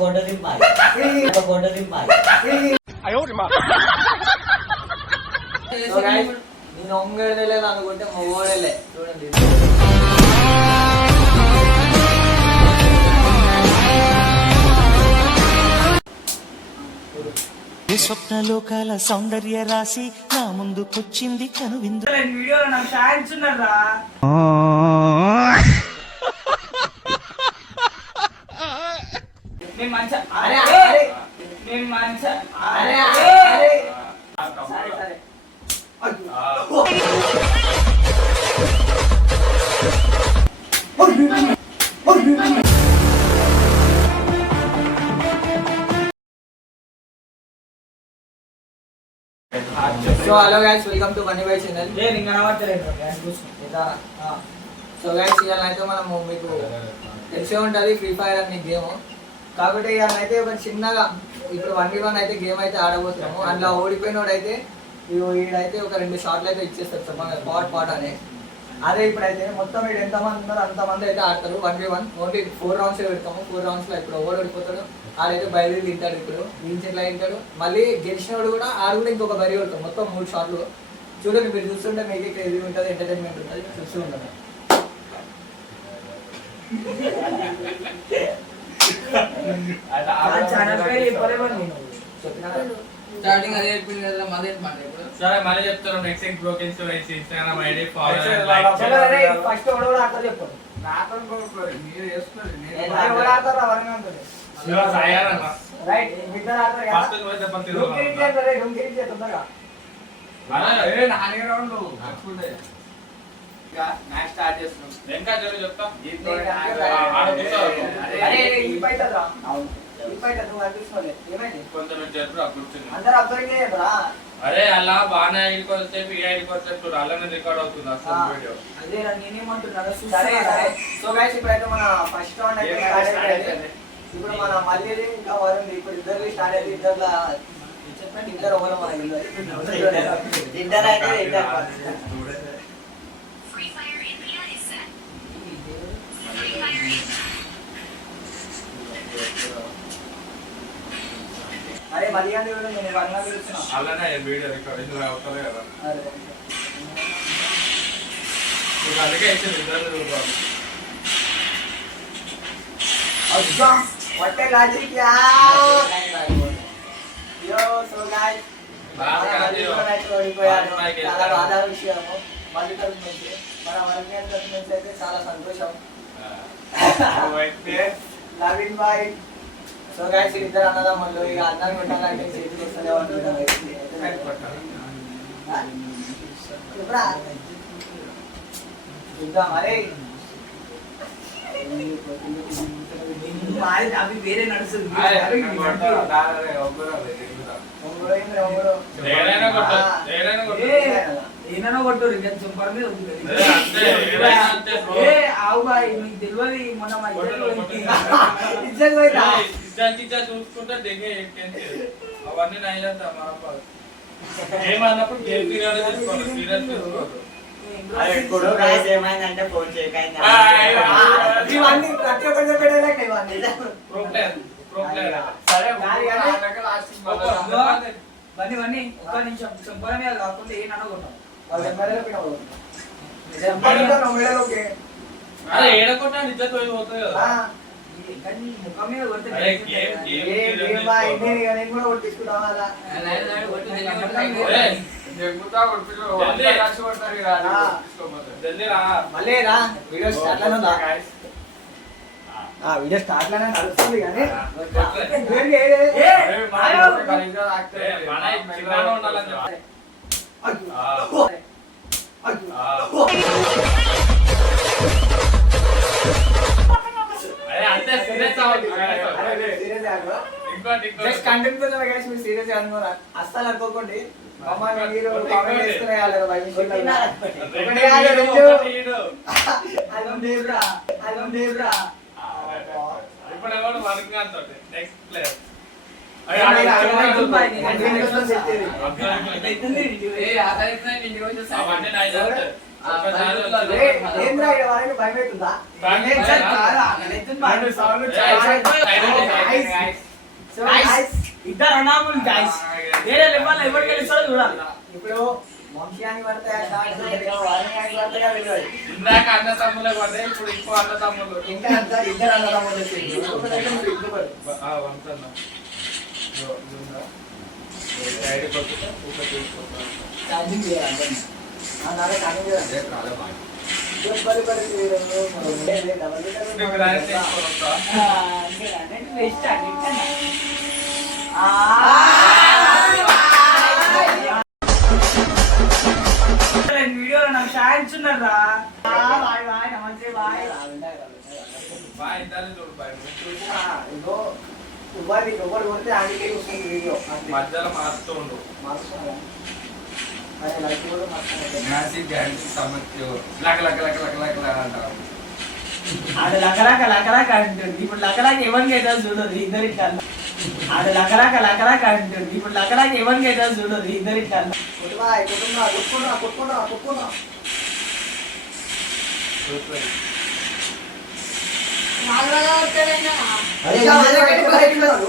Photo దింపాలి photo దింపాలి నేను ఒంగడలేదు అనుకుంటే మొగోడలే చూడండి. స్వప్నలోకాల సౌందర్య రాశి నా ముందుకొచ్చింది కనువిందు. వీడియోలో నాకు ఫ్యాన్స్ ఉన్నారా? నేను మంచి నేను మంచి సరే సరే so hello guys, welcome to money by channel. So guys, ఇవాళ అయితే మనము మీకు తెలిసే ఉంటుంది ఫ్రీ ఫైర్ అనే గేమ్. కాబట్టి ఇవాళ అయితే ఒక చిన్నగా ఇప్పుడు 1v1 అయితే గేమ్ అయితే ఆడబోతున్నాము. అందులో ఓడిపోయినోడు అయితే వీడైతే ఒక 2 షాట్లు అయితే ఇచ్చేస్తారు చెప్పండి, పాట్ అనే. అదే ఇప్పుడైతే మొత్తం వీడు ఎంతమంది ఉన్నారో అంతమంది అయితే ఆడతారు 1v1. ఓన్లీ 4 రౌండ్స్ పెడతాము. 4 రౌండ్స్లో ఇప్పుడు ఓవర్ ఓడిపోతాడు ఆడైతే బయలుదేరి తింటాడు. ఇప్పుడు నుంచి ఎట్లా తింటాడు, మళ్ళీ గెలిచినోడు కూడా ఆడు కూడా ఇంకొక బరి కొడతాడు. మొత్తం 3 షాట్లు. చూడండి, మీరు చూస్తుంటే మీకు క్రేజీ ఉంటుంది, ఎంటర్టైన్మెంట్ ఉంటుంది, చూస్తూ ఉంటారు. స్టార్టింగ్ అదే చెప్పింది కదా, మదే మాట. సరే మళ్ళీ చెప్తాను. నెక్స్ట్ బ్రోకెన్స్ ఇన్స్టాగ్రామ్ ఐడి ఫాలో ఫస్ట్ ఎవడో ఆడతారు చెప్పండి. మీరు చేస్తున్నారు. ఎవరు ఆడతారు అవన్నీ ఉంటుంది. రైట్, ఇద్దరు ఆడతారు కదా. తొందరగా మ్యాచ్ స్టార్ట్ చేస్తున్నాం. ఇంకా చెప్తా అరే అలా బాగా ఐడికొచ్చేపు ఈ ఐడికొచ్చేపు అలానే రికార్డ్ అవుతుంది అసలు వీడియో. అదే నేనేమంటున్నాను. సో గైస్, ఇప్పుడైతే మన ఫస్ట్ రౌండ్ అయితే స్టార్ట్ అయిపోయింది. ఇప్పుడు మన మళ్ళీ ఇంకా వరుంది. ఇప్పుడు ఇద్దరు స్టార్ట్ అయితే ఇద్దరు ఒకరు మనకి ఇద్దరు అయితే అరే మళ్ళీ అని నేను వర్ణ పిలుస్తున్నా. అలానే వీడియో రికార్డ్ ఇందులో అవుతుంది కదా. అందుకే ఇచ్చింది ఇద్దరు. వట్టే లాజిక్ యా యో. సో గైస్, ఓడిపోయారు. చాలా బాధ విషయము. మళ్ళీ తరఫు నుంచి మన వర్గీయ తరఫు నుంచి అయితే చాలా సంతోషం. నవీన్ బాయ్. సో గైస్, ఇద్దరు అన్నదమ్ముళ్ళు. ఇక అన్నం పెట్టాలంటే చేతికి వస్తూనే ఉంటుంది. చూద్దాం. అరే అవి వేరే నడుస్తుంది. ఏమైనా కొట్టు సూపర్ మీద ఆవు బాయ్, మీకు తెలియదు మొన్న చూసుకుంటే అవన్నీ నయ్యంతా గేమ్ అన్నప్పుడు గేమ్ పీరియడ్ తీసుకోవాలి, పీరియడ్ తీసుకోవాలి. ఏమైందంటే ఫోన్ చేయకండి. ఇవన్నీ ప్రతి ఒక్కరు చెప్పేటోళ్ళకి ఇవన్నీ. ఇవన్నీ ఒక్క నిమిషం చెంపల మీద కాకుండా ఏ నడగొట్టాం. అరే ఏడకొట్టా నిజ పోతుంది కదా. ముఖం మీద కొడితే మళ్ళీ రా. వీడియో స్టార్ట్ లోనే నడుస్తుంది కానీ సీరియస్ అనుకోరా అస్సలు అనుకోకండి. మీరు కామెంట్ చేస్తున్నాయి అరే, ఆడ అరే, బాయ్, నేను అన్ని నిమిషాలు పెట్టేది. అవన్నీ నా ఇదంతా. ఒకసారి వచ్చి- ఏంద్రా ఇక్కడ వాళ్ళకి భయం అవుతుందా? So, guys, ఇద్దరు అనాములు గాయస్ వేరే లెవెల్ ఎవరికి వెళ్ళిస్తారో చూడాలి. ఇప్పుడు వంశీయానికి పడతాయా వారికి పడతాయా తెలియదు. ఇందాక అన్న తమ్ములే పడ్డాయి, ఇప్పుడు ఇంకో అన్న తమ్ములు. ఇంకా అంతా ఇద్దరు అన్నదమ్ములు వచ్చేది. ఒకటైతే మీరు ఇద్దరు పడు. వంతన్న ఐడి కొట్టుకుంటే ఊక తీసుకుంటాను. ఛార్జింగ్ చేయాలి అందరినీ. నాన్న ఛార్జింగ్ చేయాలి. బరి బరి తీయడంలో మనం ఉండేది డబల్ లీటర్ మీకు రాయి తీసుకొని వస్తా. బెస్ట్ అండి వీడియోలో నాకు షాన్స్ ఉన్నారా. బాయ్ బాయ్ నమస్తే బాయ్. బాయ్, ఇద్దరిని చూడు బాయ్. ఇగో ఉపాధి ఎవరు కొడితే ఆడికే వస్తుంది వీడియో అంతే. మధ్యలో మారుతూ ఉండు. మార్చుకోవాలి. అదే లైక్ కూడా మార్చుకోవాలి. మ్యాజిక్ డ్యాన్స్ సమస్య లక లక లక లక లక లక అంటారు. ఆడ లకలాక లకలాక అంటుంది. ఇప్పుడు లకలాక ఎవరికి అయితే చూడదు ఇద్దరికి కన్నా. ఆడ లకలాక లకలాక అంటుంది. ఇప్పుడు లకలాక ఎవరికి అయితే చూడదు ఇద్దరికి కన్నా. కొట్టుబాయ్ కొట్టుకున్నా కొట్టుకున్నా కొట్టుకున్నా కొట్టుకున్నా. అరే వాళ్ళే పెట్టుకున్నారు.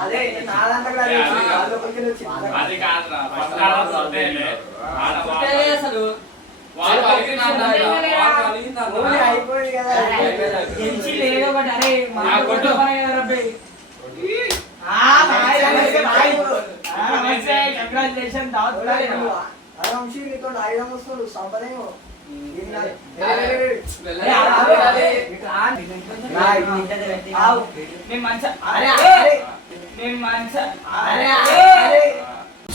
అదే నా దాంట్లో కూడా అదే వచ్చింది. వాళ్ళ లోపలికి వచ్చింది. అది కాదురా, ఫస్ట్ ఆడ వస్తేనే. ఆడ వాళ్ళు ఓన్లీ అయిపోయింది కదా. గెలిచి లేదు ఒకటి. అరే మా ఆ, కొట్టు. కంగ్రాచులేషన్. అరే వంశీ నీతో ఆయుధం వస్తుంది సంపదేమో.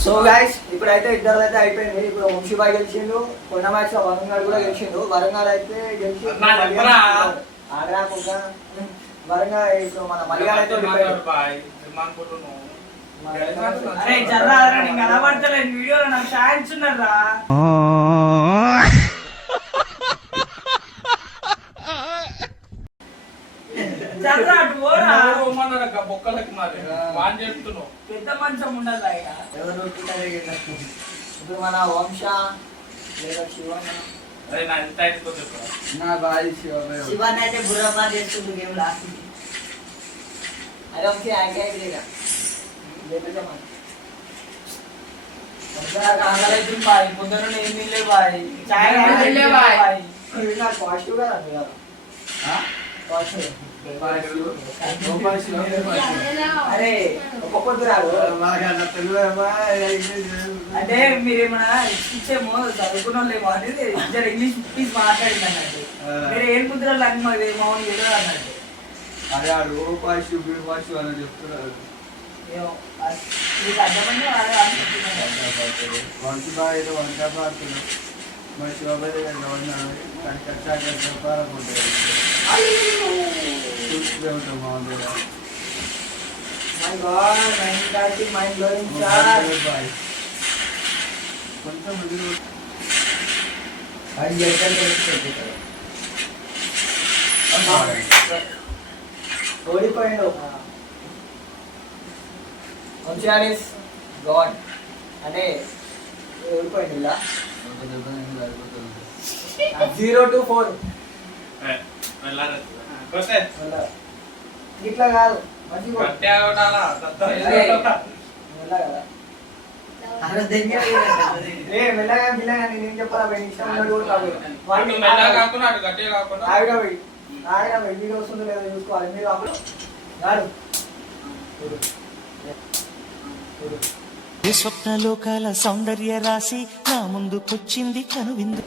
సో గైస్ ఇప్పుడైతే ఇద్దరు అయితే అయిపోయింది. ఇప్పుడు వంశీబాయ్ గెలిచిండు. కొన్న మ్యాచ్ లో వరుణ్ గారు కూడా గెలిచిండు. వరుణ్ గారు అయితే గెలిచి ఆగ్రా కుక్క వరుణ్ గారు ఇప్పుడు మన మల్లిగారు అయితే ఓడిపోయాడు. అరే జర్రా నీకు కనబడతలేదు వీడియోలో నాకు షాన్స్ ఉన్నారా. జర్రా అటు పోరా. బొక్కలకి మరి వాన్ చెప్తున్నావు. పెద్ద మంచం ఉండాలి ఆయన. ఎవరు ఓడిపోతారో ఏంటో. ఇప్పుడు మన వంశ లేదా శివన్న అరే నా ఇంత అయితే చెప్పరా. నా బాయ్ శివన్న శివన్ అయితే బుర్రపా చేస్తుంది గేమ్ లాస్ట్. అరే వంశీ ఆగే ఆగేగా లేకపోతే మన బాయ్ పొద్దున ఏం తినలే బాయ్. చాయ్ తినలే బాయ్. ఇవి నాకు పాజిటివ్ గా రండి కదా. పాజిటివ్ అరే ఒక్కొక్కటి రాదు. అంటే మీరేమన్నా ఇచ్చేమో చదువుకున్న వాళ్ళేమో అనేది ఇద్దరు ఇంగ్లీష్ ప్లీజ్ మాట్లాడింది అన్నట్టు. మీరు ఏం కుదరాలి అని మాది మౌన్ ఏదో అన్నట్టు. అరే ఆడు పాషు పాషు అని చెప్తున్నారు. ఏమో మీకు అర్థమైంది అదే అనుకుంటున్నాను. వంశీ బాగా ఏదో వంట పాడుతున్నాడు. మరి శివబాయి ఉన్నాడు. కానీ ఖర్చాక చెప్పాలనుకుంటారు. చూస్తూనే ఉంటాం మా దగ్గర. My god mind blocking mind blowing sir. Bye కొంచెం ముందు అది ఎక్కడ తెలుస్తుంది. ఓడిపోయాడు. వంశాలిస్ గాడ్ అంటే ఓడిపోయింది ఇలా 0 to 4 ఇట్లా కాదు మంచిగా మెల్లగా పిల్లగా నేను చెప్పాలా పోయి ఇష్టం ఉన్నట్టు కూడా కాదు. ఆవిడ పోయి ఆవిడ పోయి వీడియో వస్తుందో లేదో చూసుకోవాలి. మీరు అప్పుడు కాదు ఏ స్వప్నలోకాల సౌందర్య రాశి నా ముందుకొచ్చింది కనువిందు.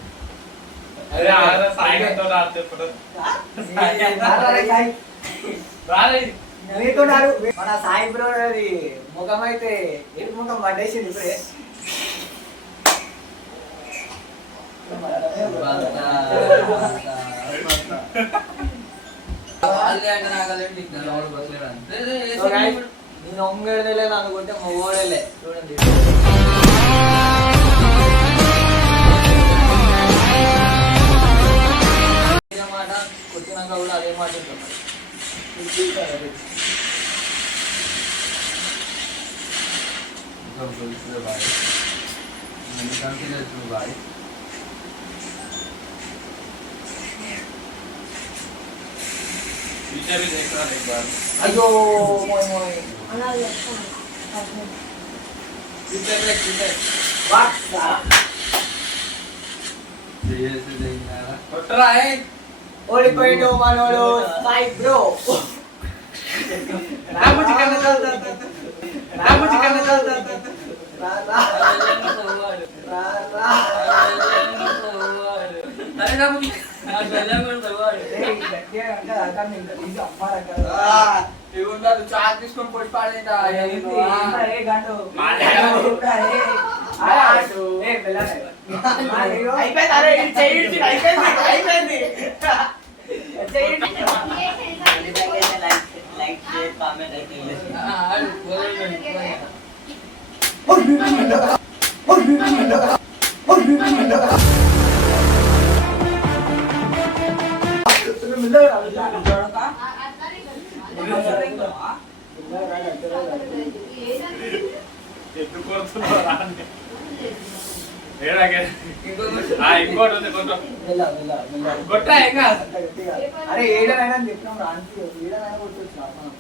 మీకున్నారు మన సాయి బ్రో అది ముఖం అయితే ఏడు ముఖం పట్టేసింది ఇప్పుడే. నేను ఒంగేడలే అనుకుంటే మొగోడలే చూడండి. भाई पीछे भी देख रहा एक बार అయ్యో మోయ్ మోయ్ पीछे देख पीछे వాట్ सीरियसली देखना है उठ रहा है ఓడిపోయిండు మనోడు సాయి బ్రో రాముజీ కన్నా చల్తా రాముజీ కన్నా చల్తా రా రా రా రా अरे ना मुझे आज गला में दबाड़ ఏయ్ గట్టిగా అంటే అక్కడ ఇంకా ఇది అమ్మారా కదా ఇగుండా చాట్ తీసుకొని పోయి పాడేదా ఏంటి ఇంకా ఏ గంట ఏ వెళ్ళాలి అయిపోయింది అరే ఇది చేయించి అయిపోయింది లైక్ షేర్ కామెంట్ అయితే ఎందుకు కొడుతున్నావు రా ఏడాగే ఇంకోటి ఉంది కొంచెం కొట్టా ఇంకా అరే ఏడనైనా అని చెప్పినాం రానికి ఏడనైనా కొట్టొచ్చు మనం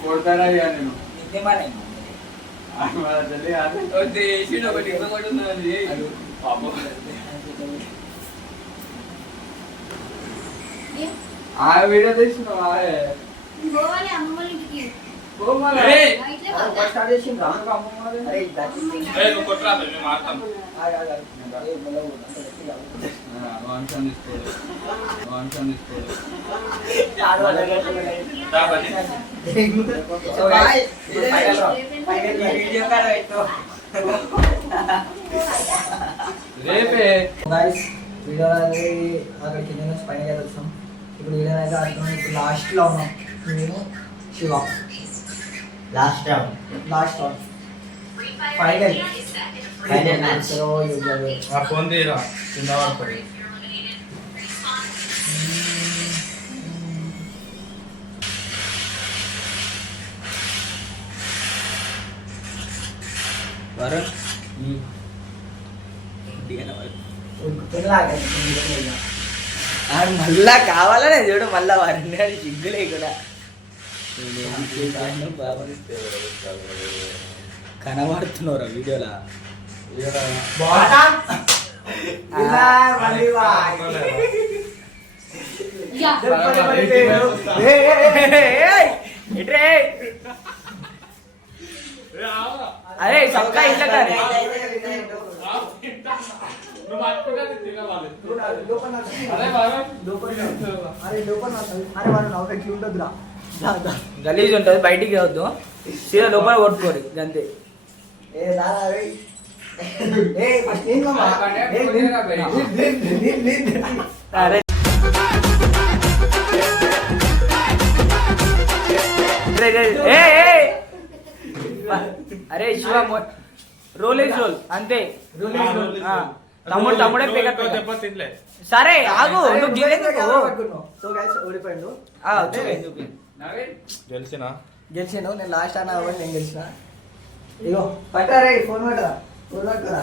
कोड़ता रहा यार నేను నిన్నే మానే हमारा जल्दी यार దేశీ ఒకటి ఇంకొకటి ఉన్నది పాపం ఆ వీడియో తీసిన ఆए గోవాలే అమ్మమ్మ ఇంటికి वो मारा ఏయ్ ఇట్లే పోతా స్టార్ట్ చేసింది రా అరే ఏయ్ నువ్వు కొట్టరా మేము మారుతాం వాన్షన్ తీసుకోవాలి వాన్షన్ తీసుకోవాలి దా బని వీడియో కాడ పెట్టు రేపే గైస్ వీడియో అనేది అక్కడ కింద నుంచి పైన వచ్చాం ఇప్పుడు వీడియో అయితే ఆడుతున్నాం ఇప్పుడు లాస్ట్లో ఉన్నాం నేను Shiva last round last round final Final match. ఆ ఫోన్ తీరా కింద పడుతుంది వరుణ్ మళ్ళా కావాలనే చూడు మళ్ళా వారిని సిగ్గులే కూడా కనబడుతున్నారా వీడియోలా యా అరే చక్కా ఇట్లా నువ్వు పట్టుకున్నది తినవాలి అరే వాళ్ళు నవ్వు ఎట్లా ఉండదురా గలీజ్ ఉంటుంది బయటికి వద్దు సీదా లోపల కొట్టుకోరు అంతే ఏ దారా రే ఏ ఫస్ట్ ఏం కమ్మా అరే అరే శివ రోల్ ఇస్ రోల్ అంతే ఆ, తమ్ముడే పికప్ దెబ్బ తినలే సరే ఆగు నువ్వు గిల్లెందుకు సో గైస్ ఓడిపోయిండు గెలిచినా గెలిచిండు నేను లాస్ట్ అన్న అవ్వండి నేను గెలిచిన ఇగో పట్టారే ఫోన్ పట్టరా ఫోన్ పట్టుకురా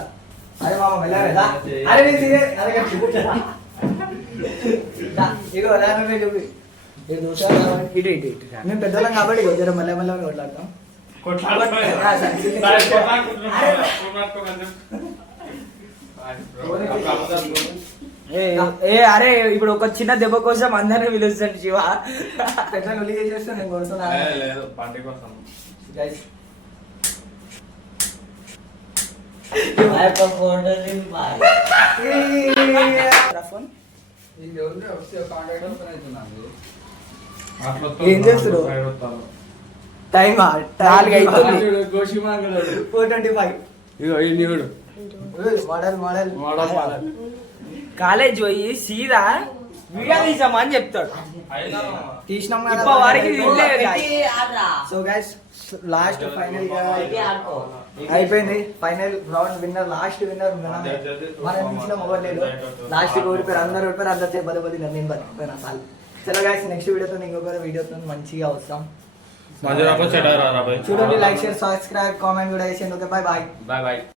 అరే మామ వెళ్ళారా అరే నేను సీరియస్ అరే ఇగో అలానే చూపి ఇది దోసారి ఇటు ఇటు ఇటు మేము పెద్దోళ్ళం కాబట్టి ఇగో జర మళ్ళీ మళ్ళీ కొట్లాడతాం ఏ అరే ఇప్పుడు ఒక చిన్న దెబ్బ కోసం అందరిని పిలుస్తాను శివ పెద్ద నులి చేసేస్తే నేను కొడుతున్నా లేదు పండి కోసం గైస్ ఫోన్ ఇది ఎవరు వస్తే కాంటాక్ట్ ఓపెన్ అవుతున్నాను ఏం చేస్తున్నావు? టైం 4 అవుతుంది గోషిమాంగడు 4:25 ఇగో ఈ నిగుడు మోడల్ మోడల్ మోడల్ కాలేజ్ పోయి సీదా వీడియో తీసామని చెప్తాడు తీసినాం ఇప్ప వారికి సో గైస్ లాస్ట్ ఫైనల్ అయిపోయింది final round winner last winner మన మించిన మొగలేదు లాస్ట్ ఓడిపోయారు అందరు ఓడిపోయారు అందరు బలి బలి నేను బతికిపోయినా చాలు చలో గైస్ నెక్స్ట్ వీడియోతో ఇంకొక వీడియోతో మంచిగా వస్తాం మంజునాకు చెడ్డ రా బాయ్ చూడండి, లైక్ షేర్ సబ్స్క్రైబ్ కామెంట్ కూడా చేసేయండి. Okay, bye bye. Bye bye.